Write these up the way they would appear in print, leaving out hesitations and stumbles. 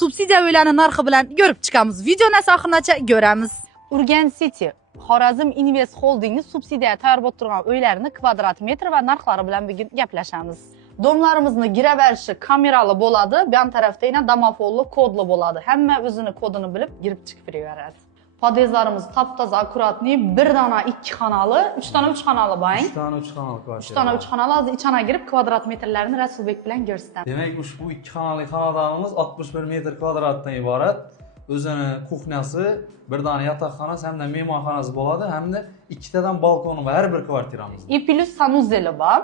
subsidiya uylarning narxi bilan ko'rib chiqamiz. Videoni oxirigacha ko'ramiz. Urganch City Xorazm Invest Holdingi subsidiya tayyor bo'lib turgan uylarning kvadrat metr va narxlari bilan bugun gaplashamiz. Domlarimizni giraverishi kamerali bo'ladi, bu yon tarafda yana domofonli kodli bo'ladi. Hamma o'zini kodini bilib girib chiqib kiraveradi. Podezlarimiz top-toza, akkuratniy, bir dona 2 xonali, 3 dona 3 xonali bang. 3 dona 3 xonali kvartira. 3 dona 3 xonali, hozir ichana girib kvadrat metrlarini Rasulbek bilan ko'rsataman. Demak, ushbu 2 xonali xonadonimiz 61 metr kvadratdan iborat. O'zini kuxnyasi, bir dona yotoqxonasi hamda mehmonxonasi bo'ladi, hamda ikkitadan balkoni bor har bir kvartiramizda. И плюс sanuzeli bor.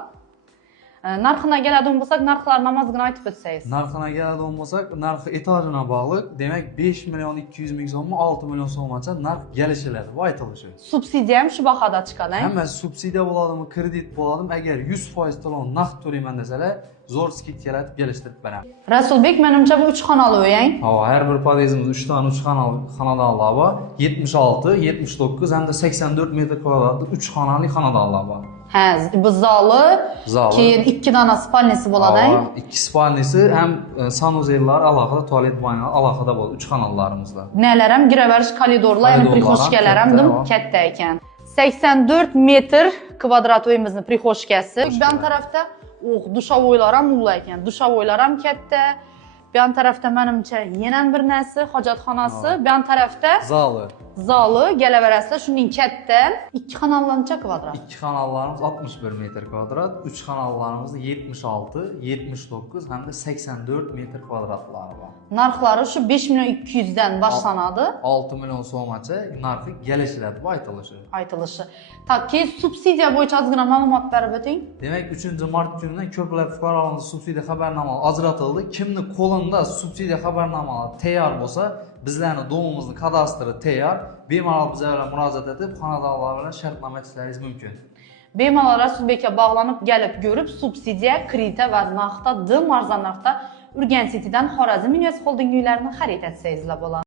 Narxina keladigan bo'lsak, narxlarni namozgina aytib o'tsangiz. Narxina keladigan bo'lsak, narxi etajına bog'liq. Demak, 5 million 200 ming so'mmi, 6 million so'mgacha narx kelishiladi, bu aytilishi. Subsidiya ham shu bahada chiqadi. Hammasi subsidiya bo'ladimi, kredit bo'ladimi, agar 100% to'lov naqd to'layman desalar, zo'r skidkalatib kelishtirib beraman. Rasulbek, menimcha bu 3 xonali uy, ang. Ha, har bir podezimiz 3 dona 3 xonali xonadonlar bor. 76, 79 hamda 84 metr kvadratli 3 xonali xonadonlar bor. Ha, bu zali, keyin 2 dona spalnisi bo'ladi. 2 spalnisi ham sanuzellar alohida, tualet banyolar alohida bo'ladi 3 xonalarimizda. Binalar ham giraverish koridorlar, ham prixoshkalar ham katta ekan. 84 metr kvadrat uyimizni prixoshkasi. Bu yon tarafda dushovoylar ham ulug' ekan. Dushovoylar ham katta. Bu yon tarafda menimcha yana bir narsa, hojatxonasi, bu yon tarafda zali, galaverasida shuning katta. 2 xonallancha kvadrat. 2 xonallarimiz 61 metr kvadrat, 3 xonallarimiz 76, 79 hamda 84 metr kvadratlari bor. Narxlari shu 5 million 200 dan boshlanadi. 6 million so'mgacha narxi kelishiladi, bu aytilishi. Keyin subsidiya bo'yicha ozgina ma'lumot berib o'ting. Demak, 3-mart kunidan ko'plab fuqarolarimiz subsidiya xabarnomalari ajratildi. Kimni qo'lida subsidiya xabarnomalari tayyor bo'lsa, bizlarning domimizni kadastri tayyor, bemalol bizlarga murojaat etib, xonadonlar bilan shartnoma tuzishingiz mumkin. Bemalol Rasulbekka bog'lanib, kelib ko'rib, subsidiya, kredit va narxda, arzon narxda Urganch Citydan Xorazm Invest Holding uylarini xarid etsangiz bo'ladi.